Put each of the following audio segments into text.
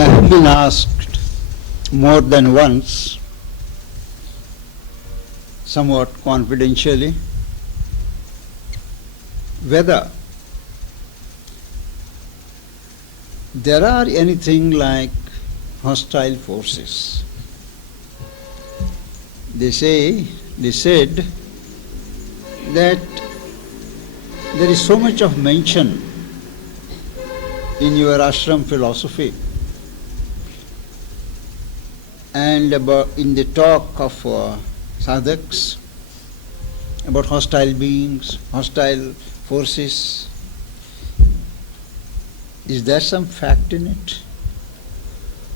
I have been asked more than once, somewhat confidentially, whether there are anything like hostile forces. They said that there is so much of mention in your ashram philosophy and in the talk of sadhaks about hostile beings, hostile forces. Is there some fact in it?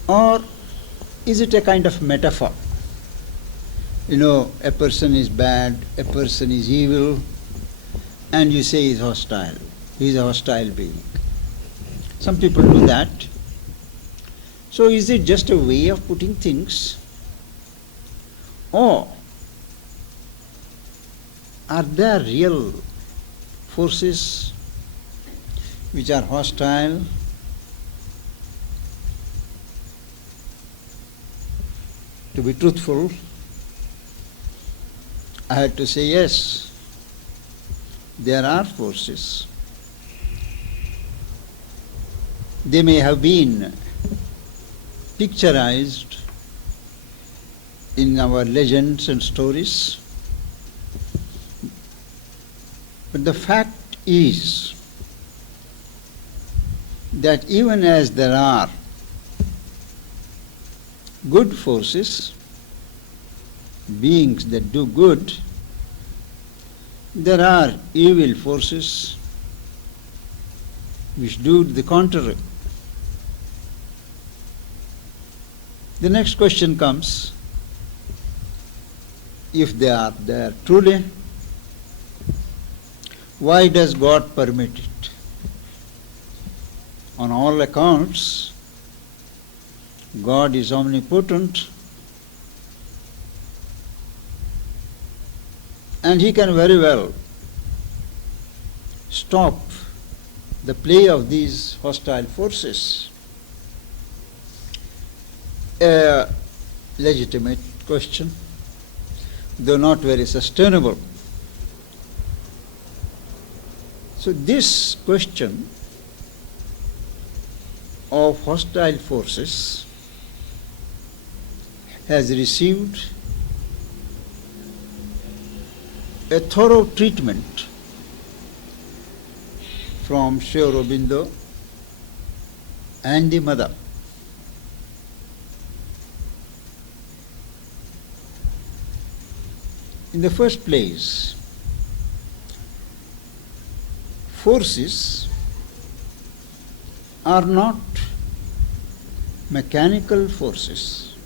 Or is it a kind of metaphor? You know, a person is bad, a person is evil, and you say he's hostile. He's a hostile being. Some people do that. So is it just a way of putting things? Or are there real forces which are hostile? To be truthful, I had to say yes, there are forces. They may have been picturized in our legends and stories, but the fact is that even as there are good forces, beings that do good, there are evil forces which do the contrary. The next question comes, if they are there truly, why does God permit it? On all accounts, God is omnipotent and He can very well stop the play of these hostile forces. A legitimate question, though not very sustainable. So this question of hostile forces has received a thorough treatment from Sri Aurobindo and the Mother. In the first place, forces are not mechanical forces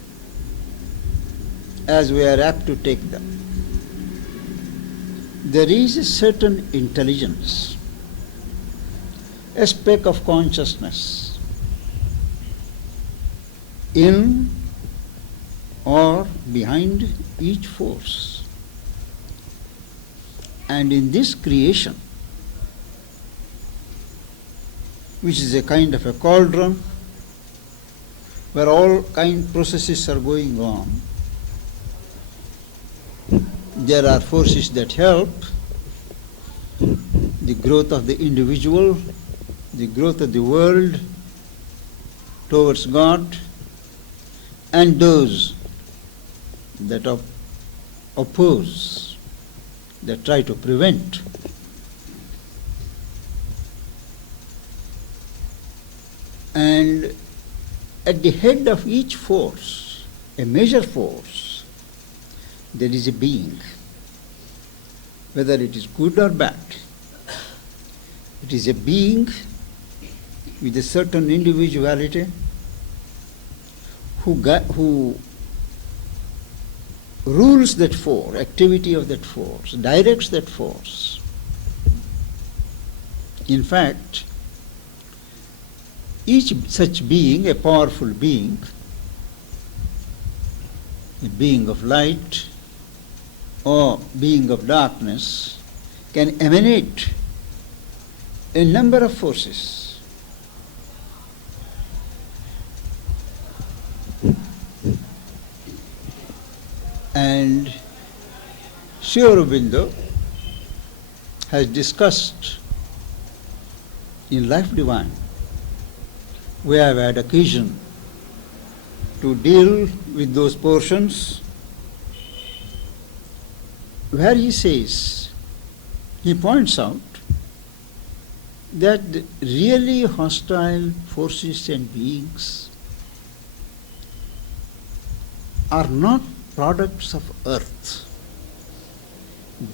as we are apt to take them. There is a certain intelligence, a speck of consciousness in or behind each force. And in this creation, which is a kind of a cauldron where all kind processes are going on, there are forces that help the growth of the individual, the growth of the world towards God, and those that oppose, that try to prevent. And at the head of each force, a major force, there is a being, whether it is good or bad. It is a being with a certain individuality who rules that force, activity of that force, directs that force. In fact, each such being, a powerful being, a being of light or being of darkness, can emanate a number of forces And Sri Aurobindo has discussed in Life Divine. We have had occasion to deal with those portions where he says, he points out that the really hostile forces and beings are not products of earth.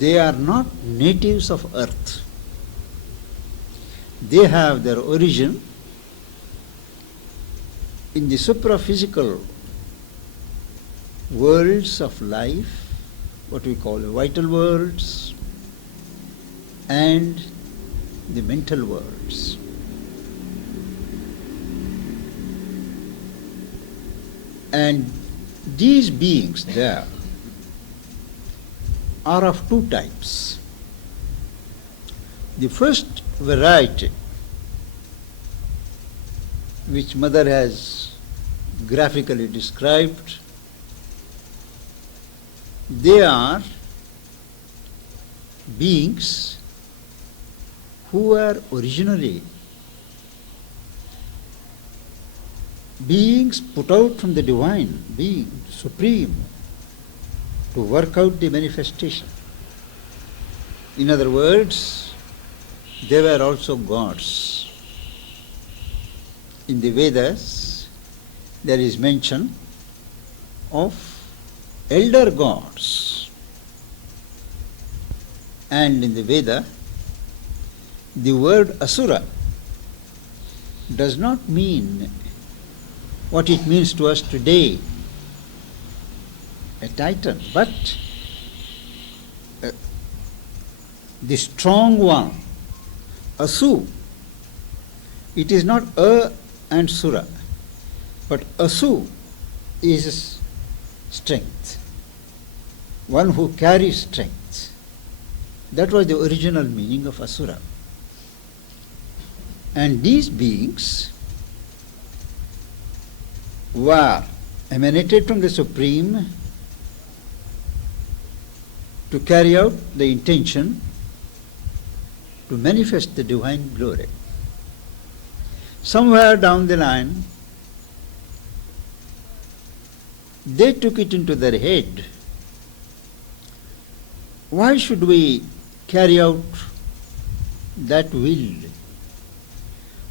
They are not natives of earth. They have their origin in the supraphysical worlds of life, what we call the vital worlds, and the mental worlds. And these beings there are of two types. The first variety, which Mother has graphically described, they are beings who are originally beings put out from the divine, being supreme, to work out the manifestation. In other words, they were also gods. In the Vedas, there is mention of elder gods. And in the Veda, the word asura does not mean what it means to us today, a titan, but the strong one, asu. It is not a and sura, but asu is strength, one who carries strength. That was the original meaning of asura. And these beings were emanated from the Supreme to carry out the intention to manifest the divine glory. Somewhere down the line, they took it into their head, why should we carry out that will?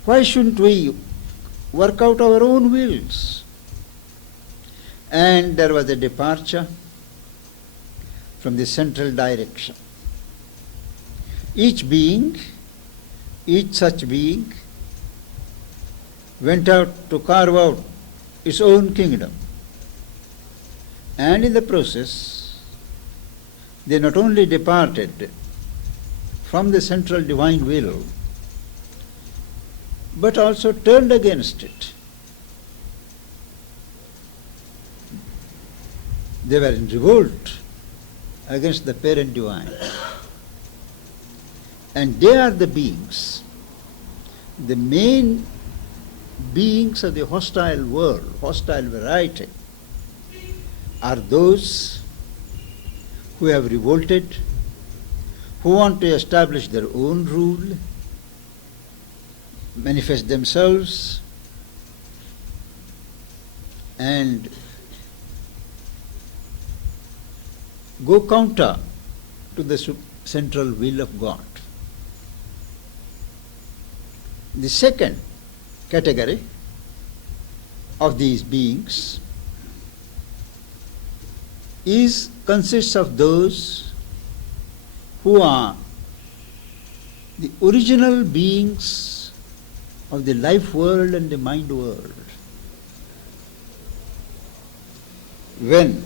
Why shouldn't we work out our own wills? And there was a departure from the central direction. Each being, each such being, went out to carve out its own kingdom. And in the process, they not only departed from the central divine will, but also turned against it. They were in revolt against the parent divine. And they are the beings, the main beings of the hostile world, hostile variety, are those who have revolted, who want to establish their own rule, manifest themselves, and go counter to the central will of God. The second category of these beings consists of those who are the original beings of the life world and the mind world. When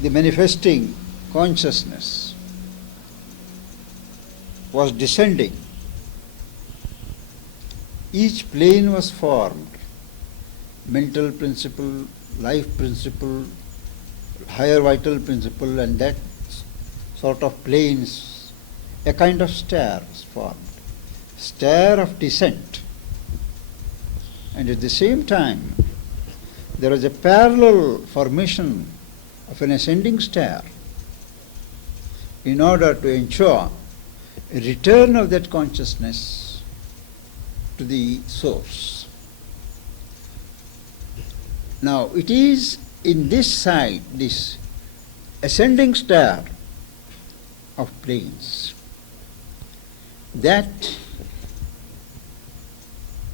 the manifesting consciousness was descending, each plane was formed, mental principle, life principle, higher vital principle, and that sort of planes, a kind of stair was formed, stair of descent. And at the same time, there was a parallel formation of an ascending star in order to ensure a return of that consciousness to the source. Now, it is in this side, this ascending star of planes, that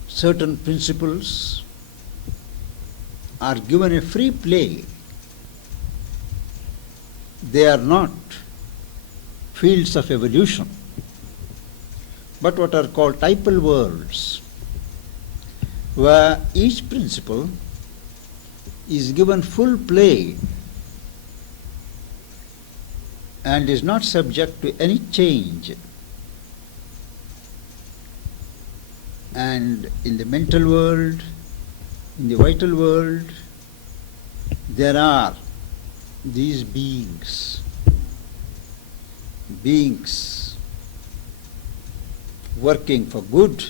certain principles are given a free play. They are not fields of evolution, but what are called typal worlds, where each principle is given full play and is not subject to any change. And in the mental world, in the vital world, there are these beings working for good,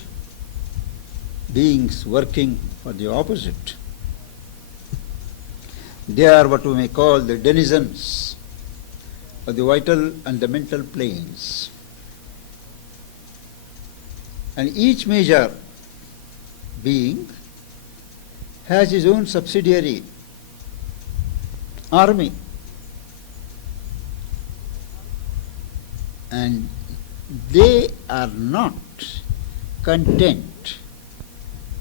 beings working for the opposite. They are what we may call the denizens of the vital and the mental planes. And each major being has his own subsidiary army. And they are not content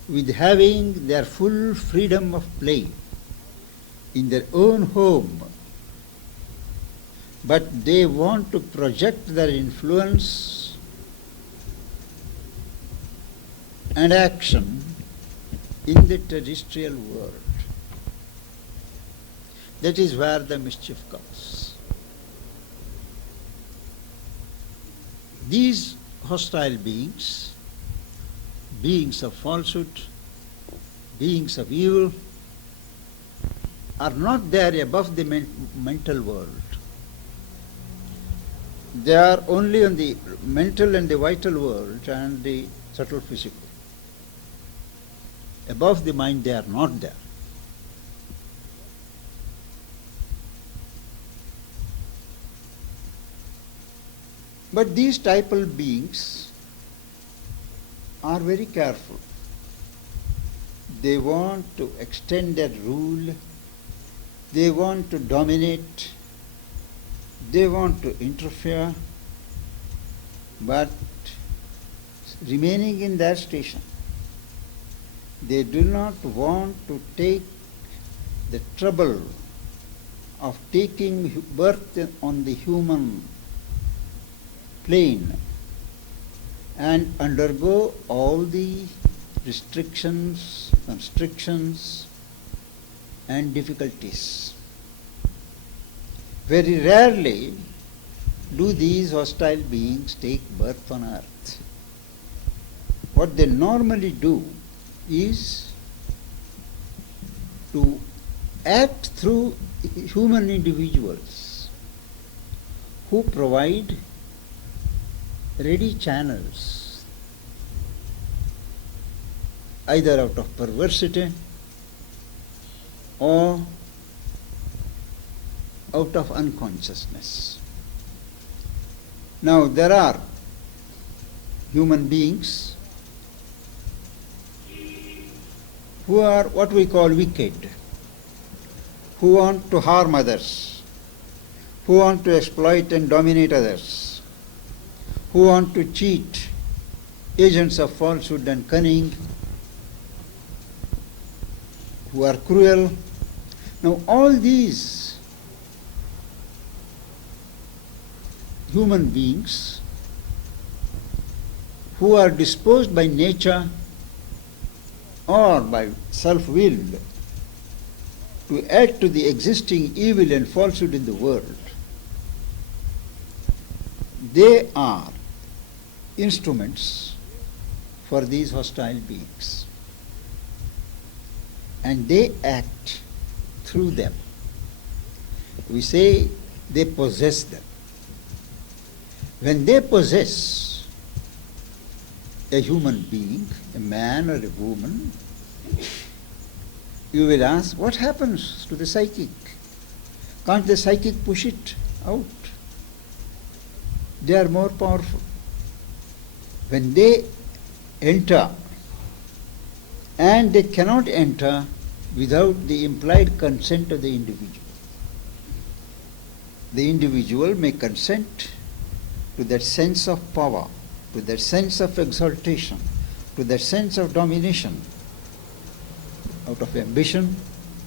with having their full freedom of play in their own home, but they want to project their influence and action in the terrestrial world. That is where the mischief comes. These hostile beings, beings of falsehood, beings of evil, are not there above the mental world. They are only on the mental and the vital world and the subtle physical. Above the mind, they are not there. But these typal beings are very careful. They want to extend their rule, they want to dominate, they want to interfere, but remaining in their station. They do not want to take the trouble of taking birth on the human plane and undergo all the restrictions, constrictions, and difficulties. Very rarely do these hostile beings take birth on earth. What they normally do is to act through human individuals who provide ready channels, either out of perversity or out of unconsciousness. Now, there are human beings who are what we call wicked, who want to harm others, who want to exploit and dominate others, who want to cheat, agents of falsehood and cunning, who are cruel. Now, all these human beings who are disposed by nature or by self-will to add to the existing evil and falsehood in the world, they are instruments for these hostile beings. And they act through them. We say they possess them. When they possess a human being, a man or a woman, you will ask, what happens to the psychic? Can't the psychic push it out? They are more powerful. When they enter, and they cannot enter without the implied consent of the individual. The individual may consent to that sense of power, to that sense of exaltation, to that sense of domination, out of ambition,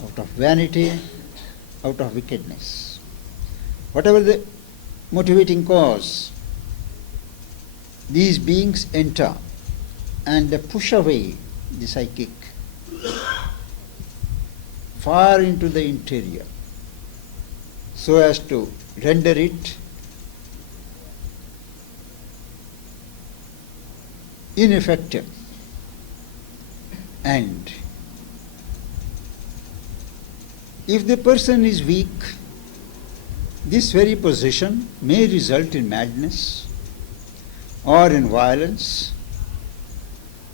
out of vanity, out of wickedness. Whatever the motivating cause, these beings enter and they push away the psychic far into the interior so as to render it ineffective. And if the person is weak, this very position may result in madness or in violence,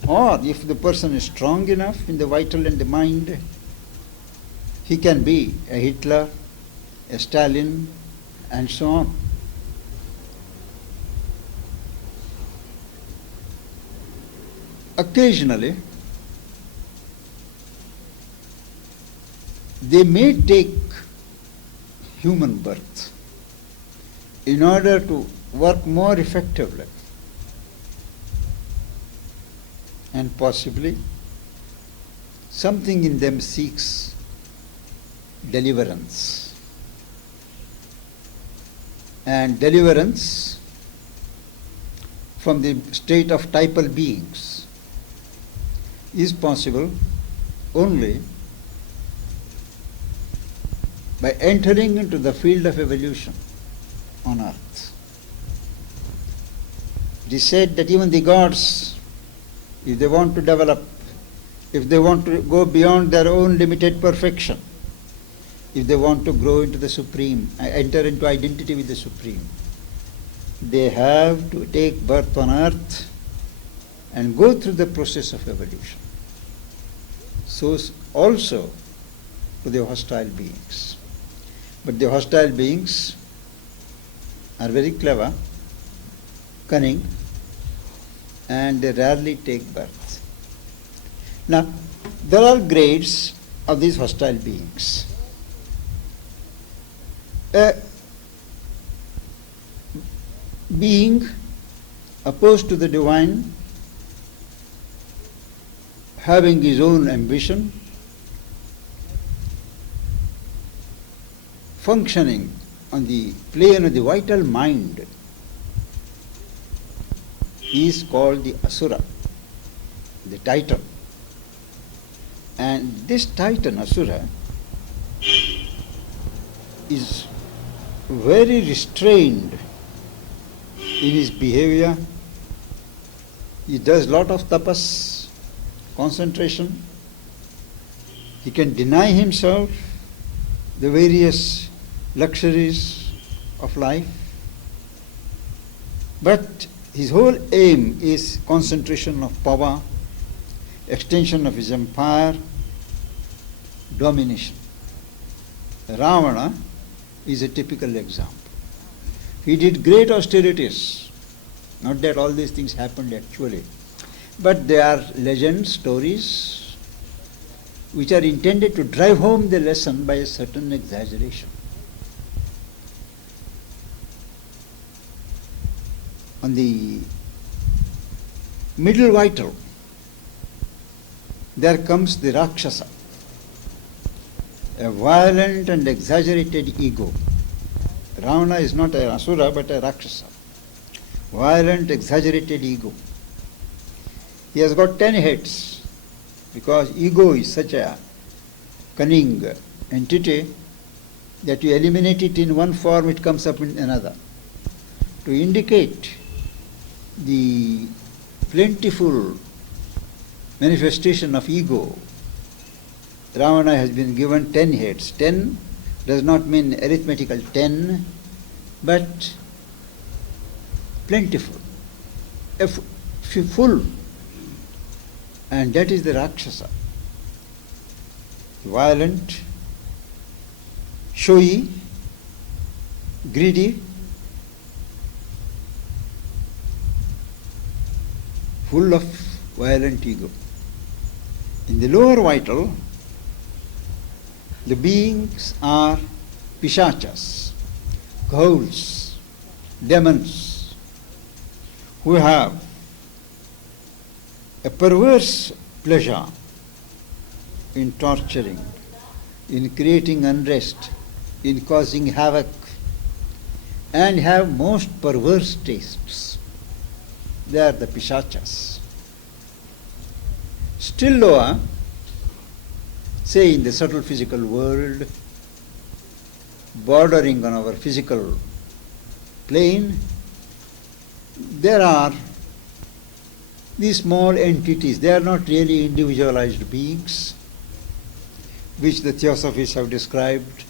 or if the person is strong enough in the vital and the mind, he can be a Hitler, a Stalin, and so on. Occasionally, they may take human birth in order to work more effectively, and possibly something in them seeks deliverance. And deliverance from the state of typal beings is possible only by entering into the field of evolution on earth. It is said that even the gods, if they want to develop, if they want to go beyond their own limited perfection, if they want to grow into the Supreme, enter into identity with the Supreme, they have to take birth on earth and go through the process of evolution. So also to the hostile beings. But the hostile beings are very clever, cunning, and they rarely take birth. Now, there are grades of these hostile beings. A being opposed to the divine, having his own ambition, functioning on the plane of the vital mind, is called the Asura, the Titan. And this Titan, Asura, is very restrained in his behavior. He does lot of tapas, concentration. He can deny himself the various luxuries of life, but his whole aim is concentration of power, extension of his empire, domination. Ravana is a typical example. He did great austerities. Not that all these things happened actually, but they are legends, stories, which are intended to drive home the lesson by a certain exaggeration. On the middle vital, there comes the Rakshasa, a violent and exaggerated ego. Ravana is not an Asura but a Rakshasa. Violent, exaggerated ego. He has got 10 heads because ego is such a cunning entity that you eliminate it in one form, it comes up in another. To indicate the plentiful manifestation of ego, Ravana has been given 10 heads. 10 does not mean arithmetical 10, but plentiful, full. And that is the Rakshasa. Violent, showy, greedy, full of violent ego. In the lower vital, the beings are pishachas, ghouls, demons, who have a perverse pleasure in torturing, in creating unrest, in causing havoc, and have most perverse tastes. They are the pishachas. Still lower, say in the subtle physical world, bordering on our physical plane, there are these small entities. They are not really individualized beings, which the theosophists have described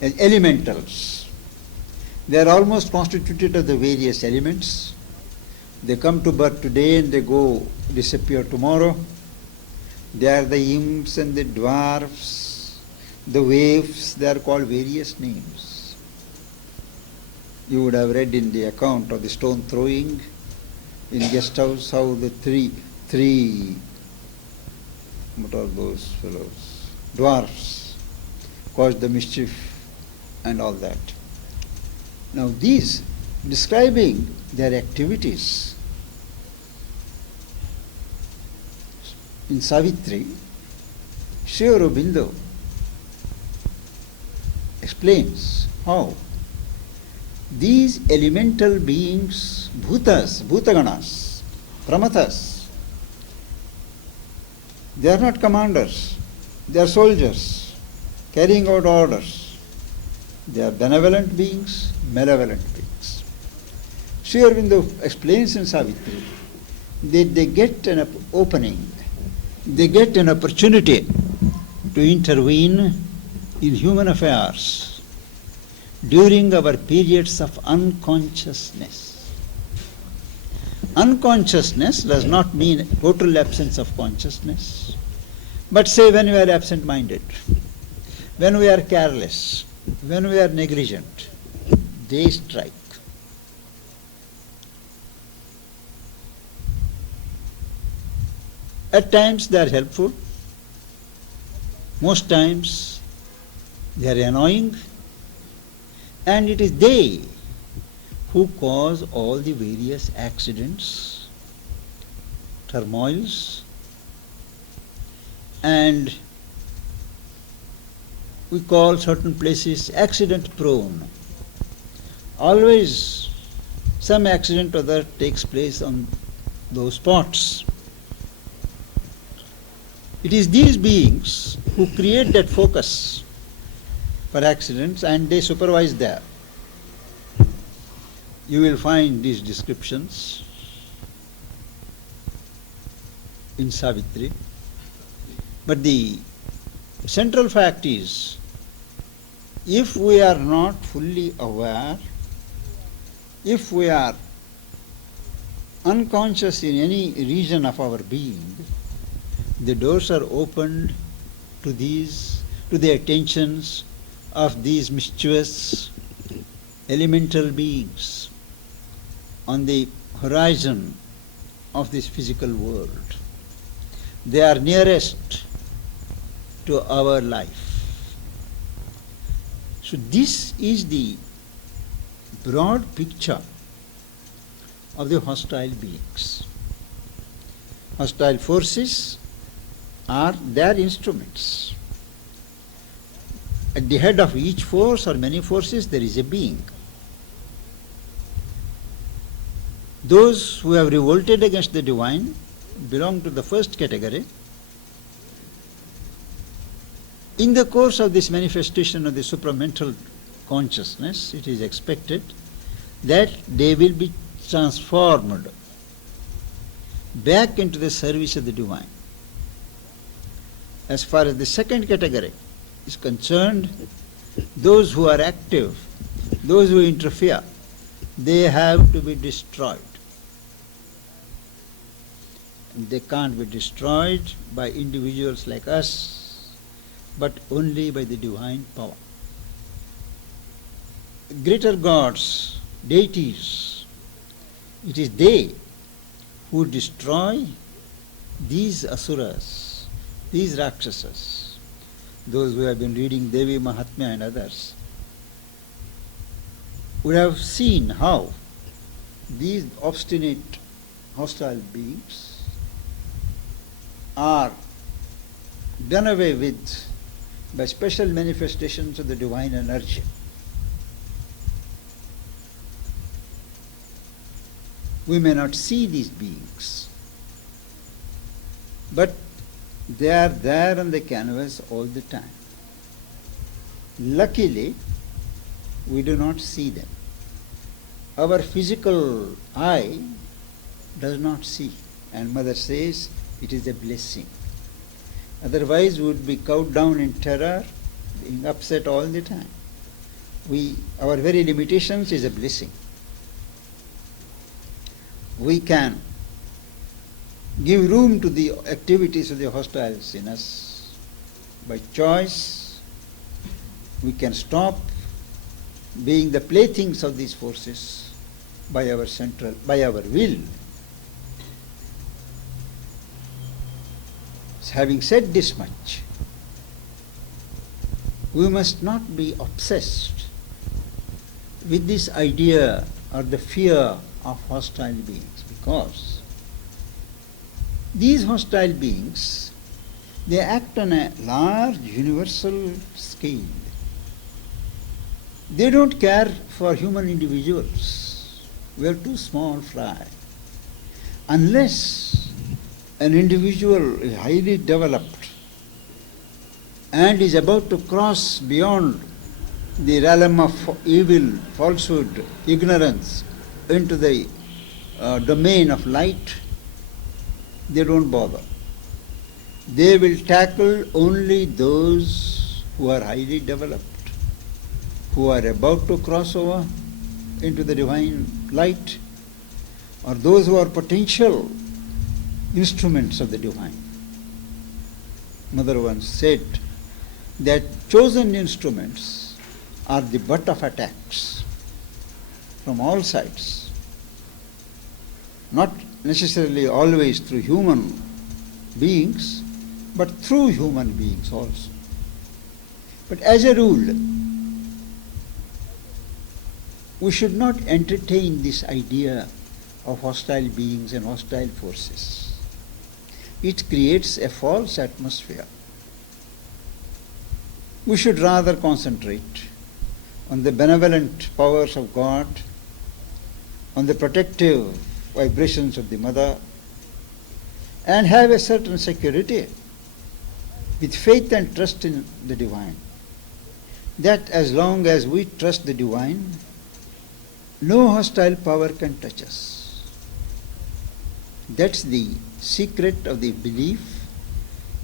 as elementals. They are almost constituted of the various elements. They come to birth today and they go disappear tomorrow. They are the imps and the dwarfs, the waifs. They are called various names. You would have read in the account of the stone throwing in guest house how the three what are those fellows, dwarfs, caused the mischief and all that. Now these, describing their activities in Savitri, Sri Aurobindo explains how these elemental beings, bhutas, bhutaganas, pramathas, they are not commanders, they are soldiers carrying out orders. They are benevolent beings, malevolent beings. Sri Aurobindo explains in Savitri that they get an opening, they get an opportunity to intervene in human affairs during our periods of unconsciousness. Unconsciousness does not mean total absence of consciousness, but say when we are absent-minded, when we are careless, when we are negligent, they strike. At times they are helpful, most times they are annoying, and it is they who cause all the various accidents, turmoils, and we call certain places accident prone. Always some accident or other takes place on those spots. It is these beings who create that focus for accidents and they supervise there. You will find these descriptions in Savitri. But the central fact is, if we are not fully aware, if we are unconscious in any region of our being, the doors are opened to the attentions of these mischievous elemental beings on the horizon of this physical world. They are nearest to our life. So this is the broad picture of the hostile beings. Hostile forces are their instruments. At the head of each force or many forces there is a being. Those who have revolted against the divine belong to the first category. In the course of this manifestation of the supramental consciousness, it is expected that they will be transformed back into the service of the divine. As far as the second category is concerned, those who are active, those who interfere, they have to be destroyed. And they can't be destroyed by individuals like us, but only by the divine power. greater gods, deities, it is they who destroy these asuras, these rakshasas. Those who have been reading Devi Mahatmya and others would have seen how these obstinate, hostile beings are done away with by special manifestations of the divine energy. We may not see these beings, but they are there on the canvas all the time. Luckily, we do not see them. Our physical eye does not see, and Mother says it is a blessing. Otherwise, we would be cowed down in terror, being upset all the time. Our very limitations is a blessing. We can give room to the activities of the hostiles in us. By choice, we can stop being the playthings of these forces by our will. Having said this much, we must not be obsessed with this idea or the fear of hostile beings, because these hostile beings, they act on a large universal scale. They don't care for human individuals. We are too small fry. Unless an individual is highly developed and is about to cross beyond the realm of evil, falsehood, ignorance into the domain of light, they don't bother. They will tackle only those who are highly developed, who are about to cross over into the divine light, or those who are potential instruments of the divine. Mother once said that chosen instruments are the butt of attacks from all sides, not necessarily always through human beings, but through human beings also. But as a rule, we should not entertain this idea of hostile beings and hostile forces. It creates a false atmosphere. We should rather concentrate on the benevolent powers of God, on the protective vibrations of the Mother, and have a certain security with faith and trust in the divine, that as long as we trust the divine, no hostile power can touch us. That's the secret of the belief,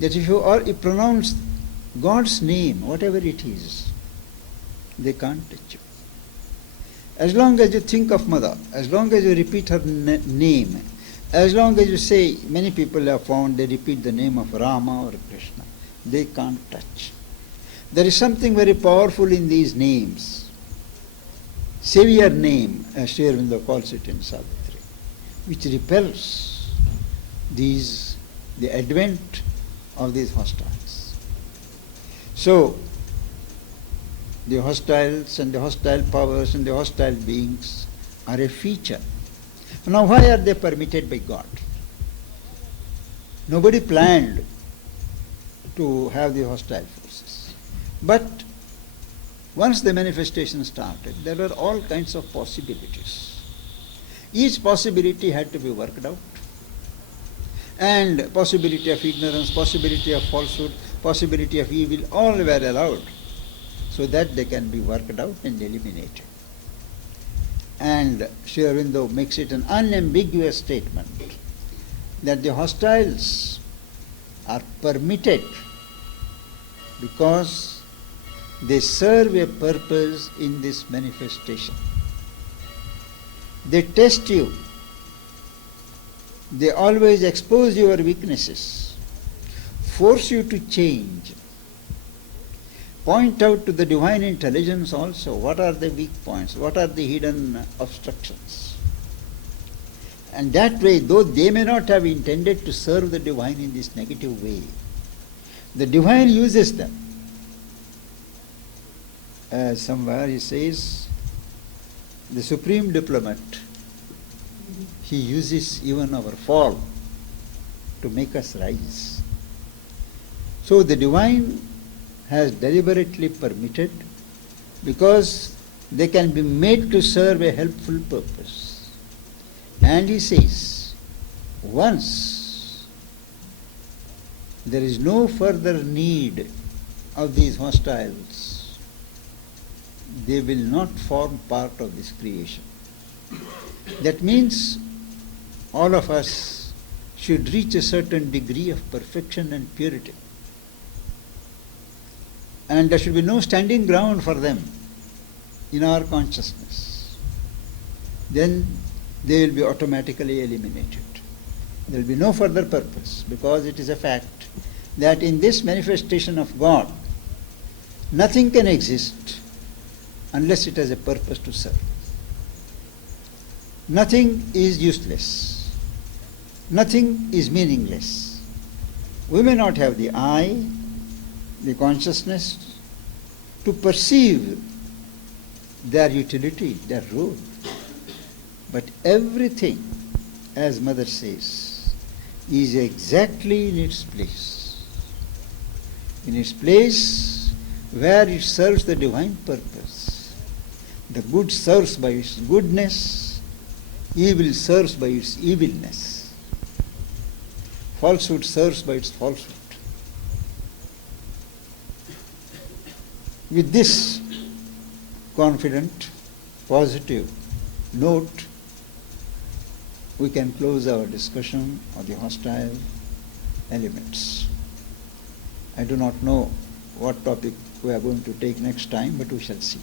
that if you pronounce God's name, whatever it is, they can't touch you. As long as you think of Mother, as long as you repeat her name, as long as you say, many people have found they repeat the name of Rama or Krishna, they can't touch. There is something very powerful in these names. Savior name, as Sri Aurobindo calls it in Savitri, which repels the advent of these hostiles. So, the hostiles and the hostile powers and the hostile beings are a feature. Now, why are they permitted by God? Nobody planned to have the hostile forces. But once the manifestation started, there were all kinds of possibilities. Each possibility had to be worked out. And possibility of ignorance, possibility of falsehood, possibility of evil, all were allowed, so that they can be worked out and eliminated. And Sri Aurobindo makes it an unambiguous statement that the hostiles are permitted because they serve a purpose in this manifestation. They test you. They always expose your weaknesses, force you to change, point out to the divine intelligence also what are the weak points, what are the hidden obstructions. And that way, though they may not have intended to serve the divine in this negative way, the divine uses them. As somewhere he says, the supreme diplomat, he uses even our fall to make us rise. So the divine has deliberately permitted, because they can be made to serve a helpful purpose. And he says, once there is no further need of these hostiles, they will not form part of this creation. That means all of us should reach a certain degree of perfection and purity. And there should be no standing ground for them in our consciousness. Then they will be automatically eliminated. There will be no further purpose, because it is a fact that in this manifestation of God, nothing can exist unless it has a purpose to serve. Nothing is useless. Nothing is meaningless. We may not have the eye, the consciousness to perceive their utility, their role. But everything, as Mother says, is exactly in its place. In its place where it serves the divine purpose. The good serves by its goodness, evil serves by its evilness. Falsehood serves by its falsehood. With this confident, positive note, we can close our discussion of the hostile elements. I do not know what topic we are going to take next time, but we shall see.